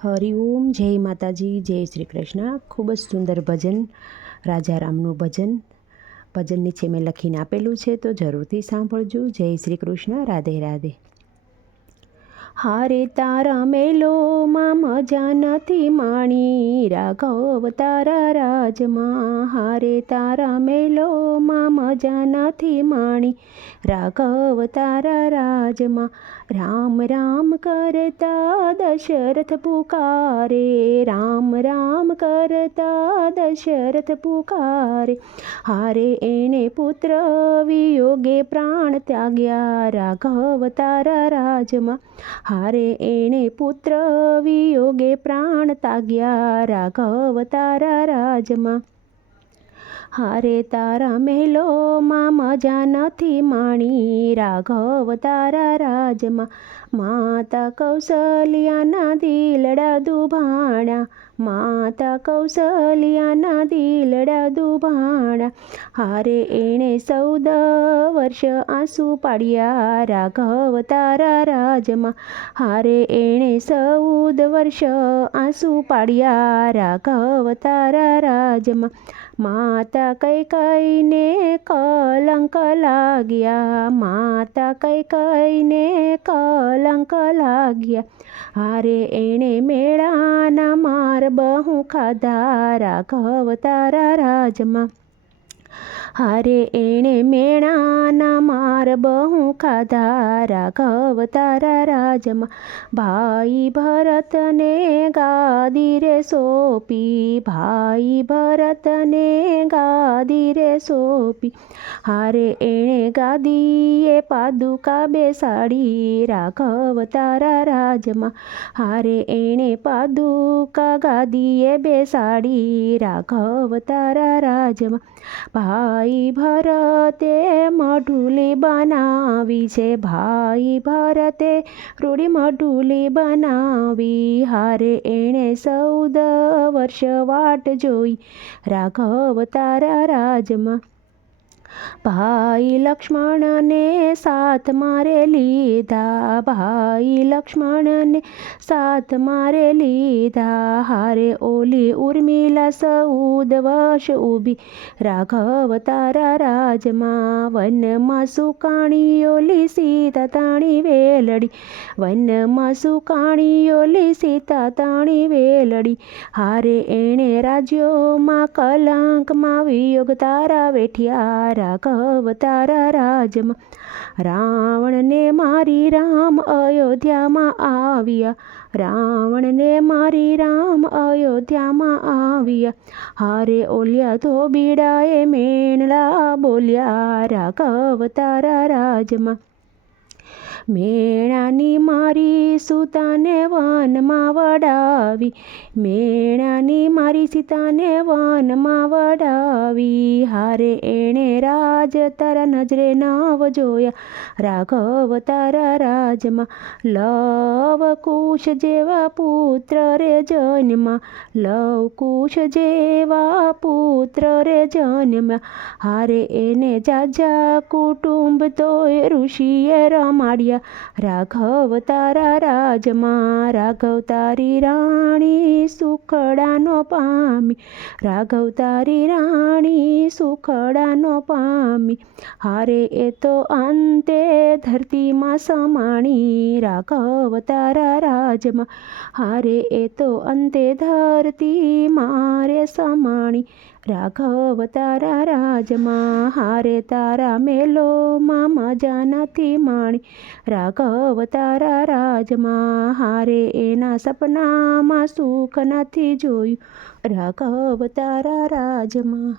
હરિઓમ, જય માતાજી, જય શ્રી કૃષ્ણ. ખૂબ જ સુંદર ભજન, રાજા રામનું ભજન નીચે મેં લખીને આપેલું છે, તો જરૂરથી સાંભળજો. જય શ્રી કૃષ્ણ. રાધે રાધે. હારે તારા મેલોમાં મજા નથી માણી, રાઘવ તારા રાજમાં. હારે તારા મેલોમાં મજા નથી માણી, રાઘવ તારા રાજમાં. રામ રામ કરતા દશરથ પુકારે, રામ રામ કરતા દશરથ પુકારે. હારે એણે પુત્ર વિયોગે પ્રાણ ત્યાગ્યા, રાઘવ તારા રાજમાં. હારે એણે પુત્ર વિયોગે પ્રાણ ત્યાગ્યા, રાઘવ તારા રાજમાં. હારે તારા મહેલોમાં મજા નથી માણી, રાઘવ તારા રાજમાં. માતા કૌશલ્યાના દિલડા દુભાણા, માતા કૌશલ્યાના દિલડા દુભાણા. હારે એણે 14 વર્ષ આંસુ પાડ્યા, રાઘવ તારા રાજમાં. હારે એણે 14 વર્ષ આંસુ પાડ્યા, રાઘવ તારા રાજમાં. માતા કૈકેયીને કલંક લાગ્યા, માતા કૈકેયીને કલંક લાગ્યા. હારે એણે મેળાના માર બહુ ખાધા, રાઘવ તારા રાજમાં. હારે એણે મેણાના માર બહુ ખાધા, રાઘવ તારા રાજમાં. ભાઈ ભરતને ગાદી રે સોંપી, ભાઈ ભરતને ગાદી રે સોંપી. હારે એણે ગાદીએ પાદુકા બેસાડી, રાઘવ તારા રાજમાં. હારે એણે પાદુકા ગાદીએ બેસાડી, રાઘવ તારા રાજમાં. ભાઈ ભરતે મઢુલી બનાવી છે, ભાઈ ભરતે રૂડી મઢુલી બનાવી. હારે એણે 14 વર્ષ વાટ જોઈ, રાઘવ તારા રાજમાં. ભાઈ લક્ષ્મણને સાથ મારે લીધા, ભાઈ લક્ષ્મણને સાથ મારે લીધા. હારે ઓલી ઉર્મિલા 14 વર્ષ ઊભી, રાઘવ તારા રાજમાં. વનમાં સુકાણી ઓલી સીતા તાણી વેલડી, વનમાં સુકાણી ઓલી સીતા તાણી વેલડી. હારે એણે રાજ્યોમાં કલંકમાં વિયોગ તારા વેઠ્યા, રાઘવ તારા રાજમાં. રાવણને મારી રામ અયોધ્યામાં આવ્યા, રાવણને મારી રામ અયોધ્યામાં આવ્યા. હારે ઓલ્યા ધોબીડાએ મેણલા બોલ્યા, રાઘવ તારા રાજમાં. મેણાની મારી સીતાને વનમાં વડાવી, મેણાની મારી સીતાને વનમાં વડાવી. હારે એણે રાજ તારા નજરે નવ જોયા, રાઘવ તારા રાજમાં. લવકુશ જેવા પુત્ર રે જન્મા, લવકુશ જેવા પુત્ર રે જન્મા. હારે એને જાજા કુટુંબ તોય ઋષિએ રમાડ્યા, રાઘવ તારા રાજમાં. રાઘવ તારી રાણી સુખડાનો પામી, રાઘવ તારી રાણી સુખડાનો પામી. હારે એ તો અંતે ધરતીમાં સમાણી, રાઘવ તારા રાજમાં. હારે એ તો અંતે ધરતી મારે સમાણી, રાઘવ તારા રાજમાં. હારે તારા મેલોમાં મજા નથી માણી, રાઘવ તારા રાજમાં. હારે એના સપનામાં સુખ નથી જોયું, રાઘવ તારા રાજમાં.